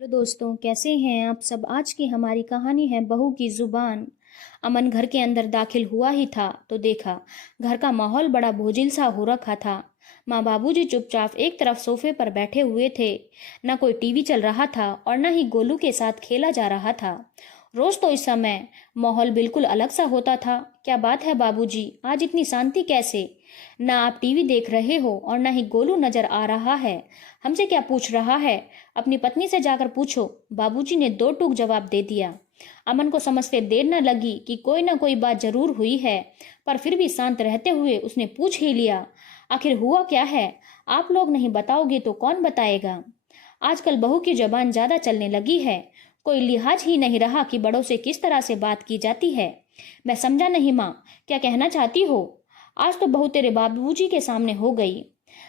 Hello दोस्तों, कैसे हैं आप सब। आज की हमारी कहानी है बहू की जुबान। अमन घर के अंदर दाखिल हुआ ही था तो देखा घर का माहौल बड़ा बोझिल सा हो रखा था। माँ बाबूजी चुपचाप एक तरफ सोफे पर बैठे हुए थे। न कोई टीवी चल रहा था और न ही गोलू के साथ खेला जा रहा था। रोज तो इस समय माहौल बिल्कुल अलग सा होता था। क्या बात है बाबूजी, आज इतनी शांति कैसे। ना आप टीवी देख रहे हो और ना ही गोलू नजर आ रहा है। हमसे क्या पूछ रहा है, अपनी पत्नी से जाकर पूछो। बाबूजी ने दो टूक जवाब दे दिया। अमन को समझते देर न लगी कि कोई ना कोई बात जरूर हुई है, पर फिर भी शांत रहते हुए उसने पूछ ही लिया, आखिर हुआ क्या है। आप लोग नहीं बताओगे तो कौन बताएगा। आजकल बहू की जबान ज्यादा चलने लगी है। कोई लिहाज ही नहीं रहा कि बड़ों से किस तरह से बात की जाती है। मैं समझा नहीं माँ, क्या कहना चाहती हो। आज तो बहू तेरे बाबूजी के सामने हो गई।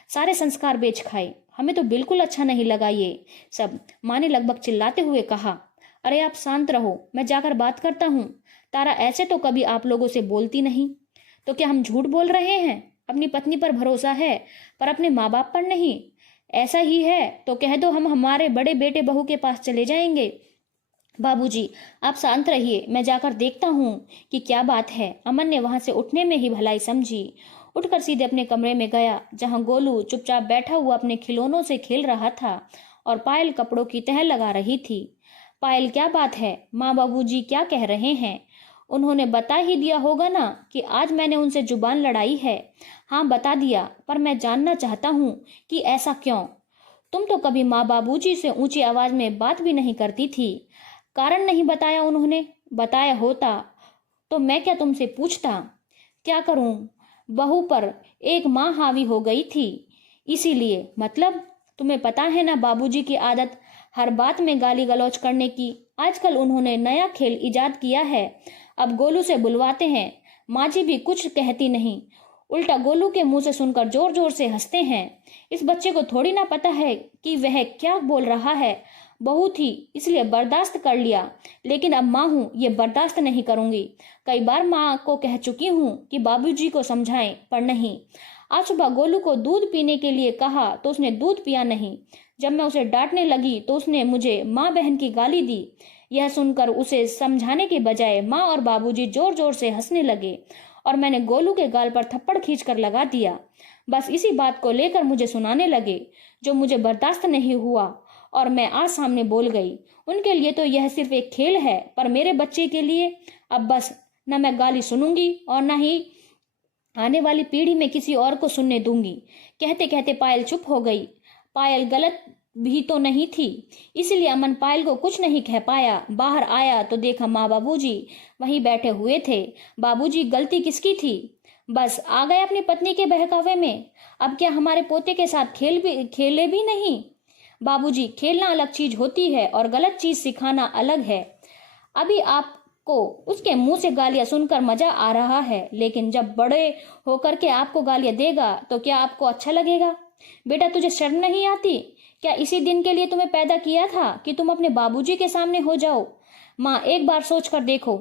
सारे संस्कार बेच खाए। हमें तो बिल्कुल अच्छा नहीं लगा ये सब। माँ ने लगभग चिल्लाते हुए कहा, अरे आप शांत रहो, मैं जाकर बात करता हूँ। तारा ऐसे तो कभी आप लोगों से बोलती नहीं। तो क्या हम झूठ बोल रहे हैं। अपनी पत्नी पर भरोसा है पर अपने माँ बाप पर नहीं। ऐसा ही है तो कह दो, हम हमारे बड़े बेटे बहू के पास चले जाएंगे। बाबूजी आप शांत रहिए, मैं जाकर देखता हूँ कि क्या बात है। अमन ने वहां से उठने में ही भलाई समझी। उठकर सीधे अपने कमरे में गया, जहां गोलू चुपचाप बैठा हुआ अपने खिलौनों से खेल रहा था और पायल कपड़ों की तह लगा रही थी। पायल क्या बात है, माँ बाबूजी क्या कह रहे हैं। उन्होंने बता ही दिया होगा ना कि आज मैंने उनसे जुबान लड़ाई है। हाँ बता दिया, पर मैं जानना चाहता हूँ कि ऐसा क्यों। तुम तो कभी माँ बाबूजी से ऊंची आवाज में बात भी नहीं करती थी। कारण नहीं बताया उन्होंने। बताया होता तो मैं क्या तुमसे पूछता। क्या करूं, बहू पर एक माँ हावी हो गई थी, इसीलिए। मतलब तुम्हें पता है ना बाबूजी की आदत हर बात में गाली गलौज करने की। आजकल उन्होंने नया खेल इजाद किया है। अब गोलू से बुलवाते हैं। माँ जी भी कुछ कहती नहीं, उल्टा गोलू के मुंह से सुनकर जोर जोर से हंसते हैं। इस बच्चे को थोड़ी ना पता है कि वह क्या बोल रहा है। बहू थी इसलिए बर्दाश्त कर लिया, लेकिन अब माँ हूं ये बर्दाश्त नहीं करूंगी। कई बार माँ को कह चुकी हूँ कि बाबूजी को समझाएं, पर नहीं। आज सुबह गोलू को दूध पीने के लिए कहा तो उसने दूध पिया नहीं। जब मैं उसे डांटने लगी तो उसने मुझे माँ बहन की गाली दी। यह सुनकर उसे समझाने के बजाय माँ और बाबूजी जोर जोर से हंसने लगे और मैंने गोलू के गाल पर थप्पड़ खींचकर लगा दिया। बस इसी बात को लेकर मुझे सुनाने लगे, जो मुझे बर्दाश्त नहीं हुआ और मैं आज सामने बोल गई। उनके लिए तो यह सिर्फ एक खेल है, पर मेरे बच्चे के लिए अब बस न मैं गाली सुनूंगी और न ही आने वाली पीढ़ी में किसी और को सुनने दूंगी। कहते कहते पायल चुप हो गई। पायल गलत भी तो नहीं थी, इसलिए अमन पायल को कुछ नहीं कह पाया। बाहर आया तो देखा माँ बाबूजी वहीं बैठे हुए थे। बाबूजी गलती किसकी थी, बस आ गए अपनी पत्नी के बहकावे में। अब क्या हमारे पोते के साथ खेले भी नहीं। बाबूजी खेलना अलग चीज होती है और गलत चीज सिखाना अलग है। अभी आपको उसके मुंह से गालियां सुनकर मजा आ रहा है, लेकिन जब बड़े होकर के आपको गालियां देगा तो क्या आपको अच्छा लगेगा। बेटा तुझे शर्म नहीं आती। क्या इसी दिन के लिए तुम्हें पैदा किया था कि तुम अपने बाबूजी के सामने हो जाओ। माँ एक बार सोच कर देखो,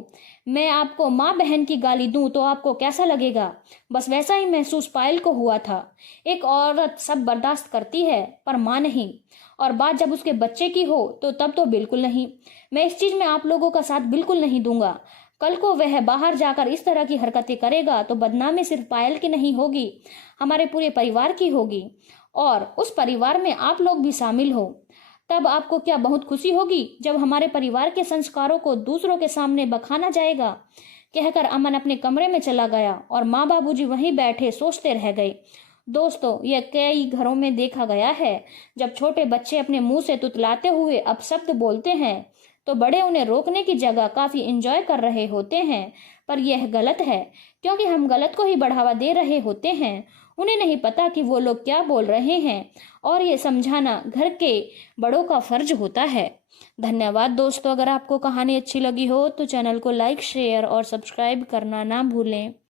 मैं आपको माँ बहन की गाली दूं तो आपको कैसा लगेगा। बस वैसा ही महसूस पायल को हुआ था। एक औरत सब बर्दाश्त करती है पर माँ नहीं, और बात जब उसके बच्चे की हो तो तब तो बिल्कुल नहीं। मैं इस चीज में आप लोगों का साथ बिल्कुल नहीं दूंगा। कल को वह बाहर जाकर इस तरह की हरकतें करेगा तो बदनामी सिर्फ पायल की नहीं होगी, हमारे पूरे परिवार की होगी, और उस परिवार में आप लोग भी शामिल हो। तब आपको क्या बहुत खुशी होगी जब हमारे परिवार के संस्कारों को दूसरों के सामने बखाना जाएगा। कहकर अमन अपने कमरे में चला गया और माँ बाबूजी वहीं बैठे सोचते रह गए। दोस्तों, यह कई घरों में देखा गया है। जब छोटे बच्चे अपने मुंह से तुतलाते हुए अपशब्द बोलते हैं तो बड़े उन्हें रोकने की जगह काफी एंजॉय कर रहे होते हैं, पर यह गलत है, क्योंकि हम गलत को ही बढ़ावा दे रहे होते हैं। उन्हें नहीं पता कि वो लोग क्या बोल रहे हैं, और ये समझाना घर के बड़ों का फर्ज होता है। धन्यवाद दोस्तों। अगर आपको कहानी अच्छी लगी हो तो चैनल को लाइक, शेयर और सब्सक्राइब करना ना भूलें।